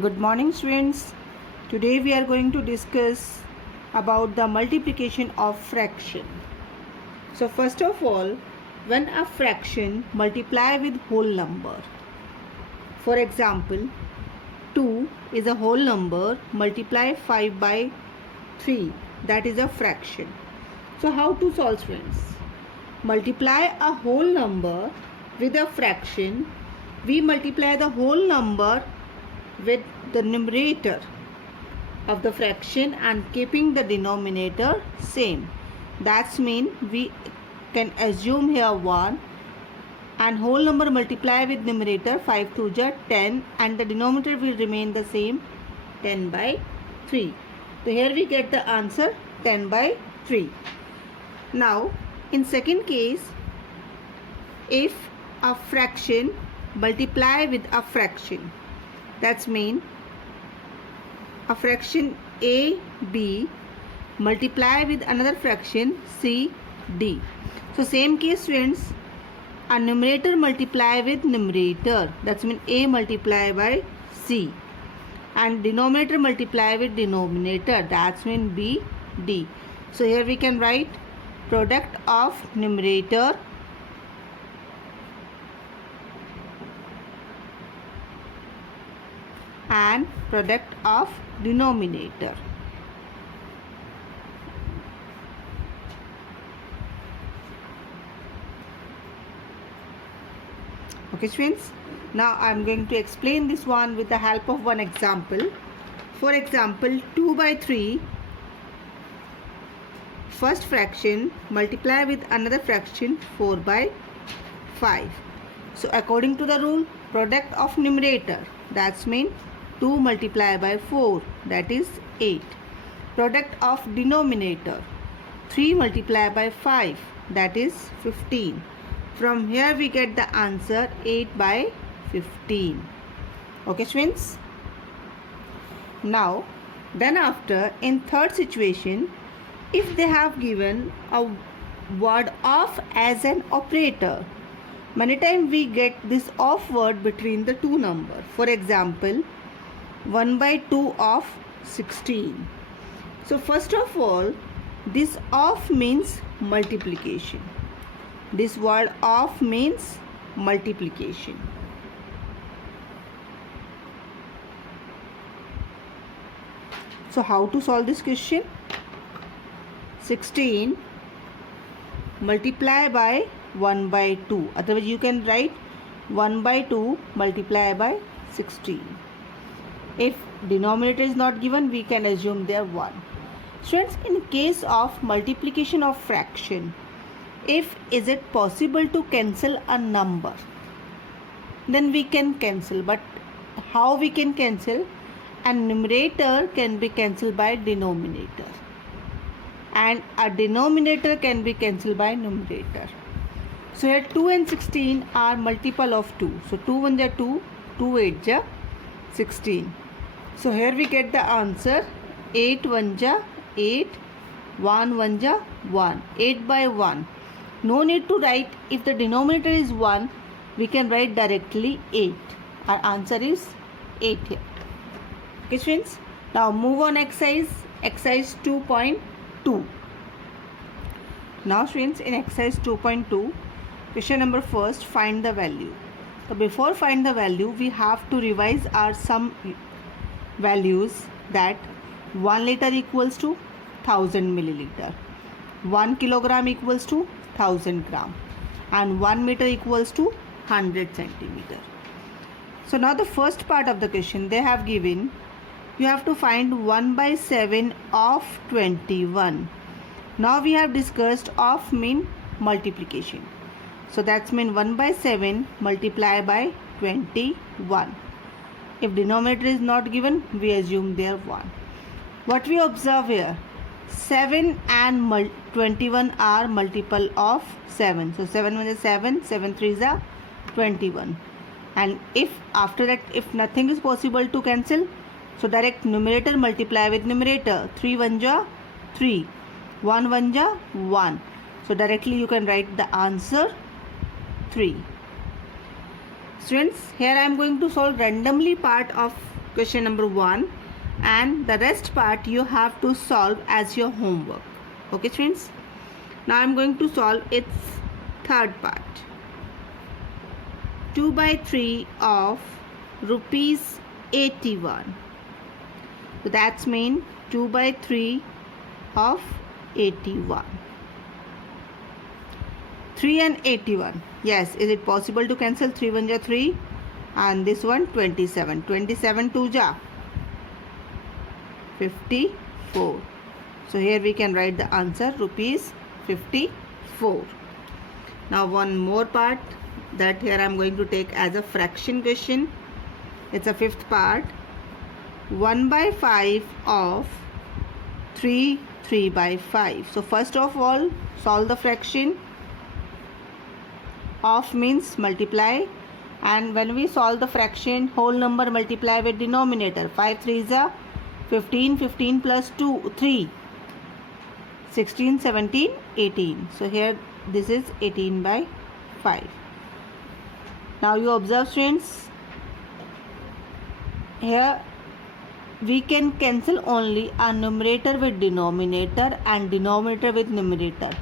Good morning, students. Today we are going to discuss about the multiplication of fraction. So first of all, when a fraction multiply with whole number. For example, 2 is a whole number, multiply 5 by 3, that is a fraction. So how to solve, friends? Multiply a whole number with a fraction. We multiply the whole number with the numerator of the fraction and keeping the denominator same. That's mean we can assume here 1 and whole number multiply with numerator 5 to 10 and the denominator will remain the same, 10 by 3. So here we get the answer 10 by 3. Now in second case, if a fraction multiply with a fraction, that's mean a fraction a b multiply with another fraction c d. So same case, friends, a numerator multiply with numerator, that's mean a multiply by c, and denominator multiply with denominator, that's mean b d. So here we can write product of numerator and product of denominator. Okay, students, now I am going to explain this one with the help of one example. For example, 2 by 3 first fraction multiply with another fraction 4 by 5. So according to the rule, product of numerator, that's mean 2 multiply by 4, that is 8. Product of denominator, 3 multiply by 5, that is 15. From here we get the answer 8 by 15. Okay, students. Now then after, in third situation, if they have given a word of as an operator, many times we get this of word between the two numbers. For example, 1 by 2 of 16. So first of all, this of means multiplication. This word of means multiplication. So how to solve this question? 16 multiply by 1 by 2. Otherwise you can write 1 by 2 multiply by 16. If denominator is not given, we can assume there 1. Students, in case of multiplication of fraction, if is it possible to cancel a number, then we can cancel. But how we can cancel? A numerator can be cancelled by denominator and a denominator can be cancelled by numerator. So here 2 and 16 are multiple of 2. So 2 1 ja 2, 2 8 ja 16. So here we get the answer 8 1 ja 8, 1 1 ja 1, 8 by 1. No need to write. If the denominator is 1, we can write directly 8. Our answer is 8 here. Okay, friends. Now move on exercise 2.2. Now friends, in exercise 2.2, question number first, find the value. So before find the value, we have to revise our some values, that 1 liter equals to 1000 milliliter, 1 kilogram equals to 1000 gram, and 1 meter equals to 100 centimeter. So now the first part of the question, they have given you have to find 1 by 7 of 21. Now we have discussed of mean multiplication. So that's mean 1 by 7 multiply by 21. If denominator is not given, we assume there 1. What we observe here, 7 and 21 are multiple of 7. So 7 1 is 7, 7 3 is 21. And if after that, if nothing is possible to cancel, so direct numerator multiply with numerator, 3 1 ja 3, 1 1 ja 1. So directly you can write the answer 3. Students, here I am going to solve randomly part of question number 1, and the rest part you have to solve as your homework. Okay friends, now I'm going to solve its third part. 2 by 3 of rupees 81. So that's mean 2 by 3 of 81. 3 and 81. Yes, is it possible to cancel? 3 1 ja 3 and this one 27. 27 2 ja 54. So here we can write the answer rupees 54. Now one more part that here I am going to take as a fraction question. It's a fifth part. 1 by 5 of 3 by 5. So first of all solve the fraction. Of means multiply, and when we solve the fraction, whole number multiply with denominator. 5 3 is a 15, 15 plus 2 3, 16 17 18. So here this is 18 by 5. Now you observe students, here we can cancel only a numerator with denominator and denominator with numerator.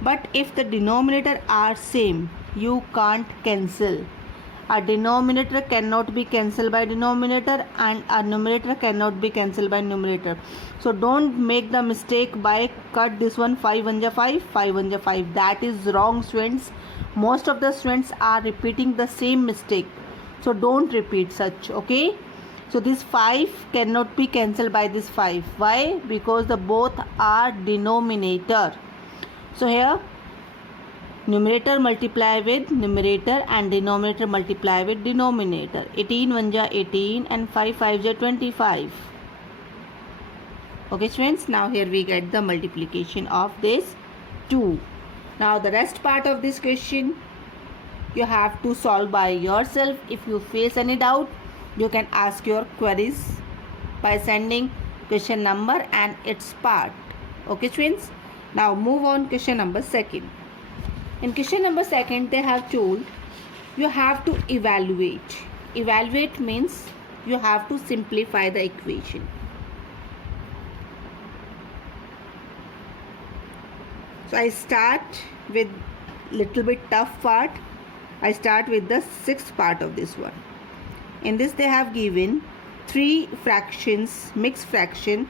But if the denominator are same, you can't cancel. A denominator cannot be cancelled by denominator and a numerator cannot be cancelled by numerator. So don't make the mistake by cut this one 5 1 ja 5, 5 1 ja 5. That is wrong students. Most of the students are repeating the same mistake. So don't repeat such, okay? So this 5 cannot be cancelled by this 5. Why? Because the both are denominator. So here numerator multiply with numerator and denominator multiply with denominator. 18 1 ja 18 and 5 5 ja 25. Okay friends, now here we get the multiplication of this 2. Now the rest part of this question you have to solve by yourself. If you face any doubt, you can ask your queries by sending question number and its part. Okay friends, now move on question number 2. In question number 2, they have told you have to evaluate. Evaluate means you have to simplify the equation. So I start with little bit tough part. I start with the 6th part of this one. In this they have given 3 fractions, mixed fraction.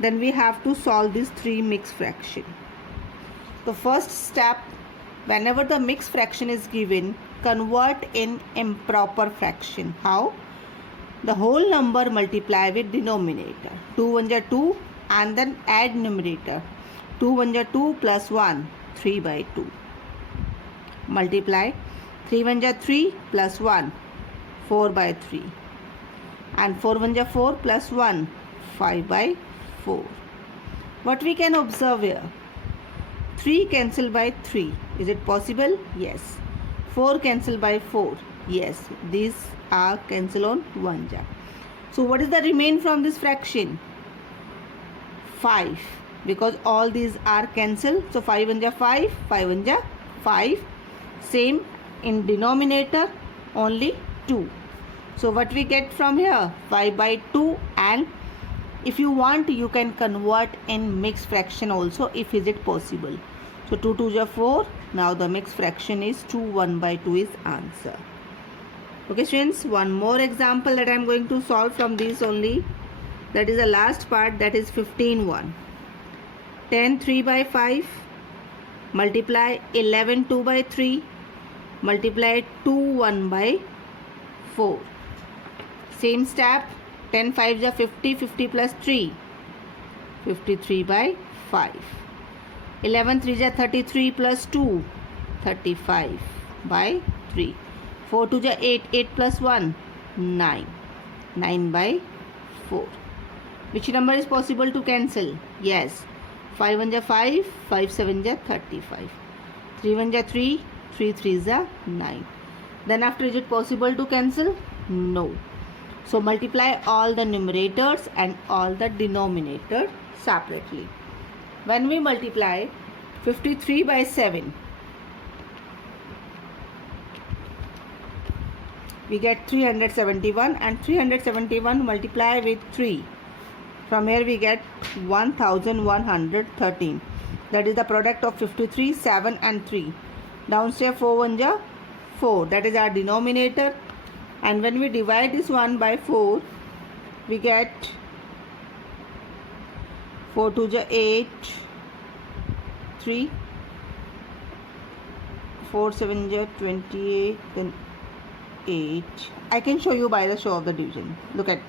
Then we have to solve these 3 mixed fraction. The first step, whenever the mixed fraction is given, convert in improper fraction. How? The whole number multiply with denominator. 2 1 ja 2 and then add numerator. 2 1 ja 2 plus 1, 3 by 2. Multiply 3 1 ja 3 plus 1, 4 by 3. And 4 1 ja 4 plus 1, 5 by 4. What we can observe here? 3 cancel by 3. Is it possible? Yes. 4 cancel by 4. Yes. These are cancel on 1 ja. So what is the remain from this fraction? 5. Because all these are cancelled. So 5 1 ja 5. 5 1 ja 5. Same in denominator, only 2. So what we get from here? 5 by 2, and if you want you can convert in mixed fraction also if is it possible. So 2 2 ja 4. Now the mixed fraction is 2 1 by 2 is answer. Okay students, one more example that I am going to solve from this only. That is the last part, that is 15 1. 10 3 by 5. Multiply 11 2 by 3. Multiply 2 1 by 4. Same step. 10 5 ja 50. 50 plus 3. 53 by 5. 11 3 ja 33 plus 2. 35 by 3. 4 2 ja 8. 8 plus 1. 9. 9 by 4. Which number is possible to cancel? Yes. 5 1 ja 5. 5 7 ja 35. 3 1 ja 3. 3 3 ja 9. Then after, is it possible to cancel? No. So multiply all the numerators and all the denominator separately. When we multiply 53 by 7, we get 371, and 371 multiply with 3. From here we get 1113. That is the product of 53, 7 and 3. Downstairs 4 1 ja 4. That is our denominator. And when we divide this one by 4, we get 4 2 ja 8, 3, 4 7 ja 28, then 8. I can show you by the show of the division. Look at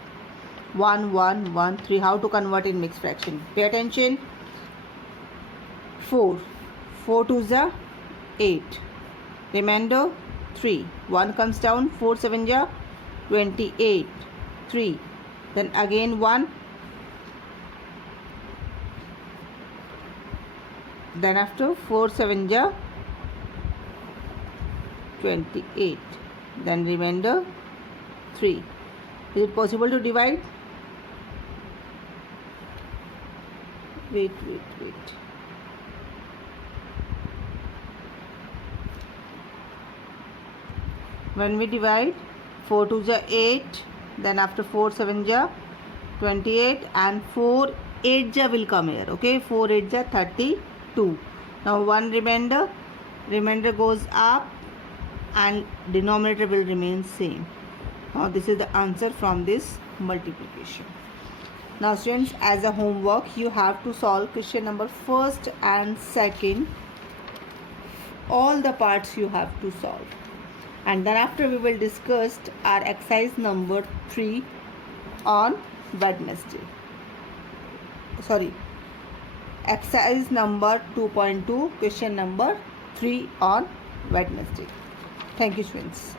1 1 1 3. How to convert in mixed fraction? Pay attention. 4 2 ja 8. Remainder 3. 1 comes down. 4 7 ja 28. 3. Then again 1. Then after 4 7 ja 28. Then remainder 3. Is it possible to divide? Wait. When we divide, 4 2 ja 8, then after 4 7 ja 28, and 4 8 ja will come here. Okay, 4 8 ja 32. Now one remainder goes up and denominator will remain same. Now this is the answer from this multiplication. Now students, as a homework, you have to solve question number 1st and 2nd. All the parts you have to solve. And then after we will discuss our exercise number 3 on Wednesday. Sorry, exercise number 2.2, question number 3 on Wednesday. Thank you, students.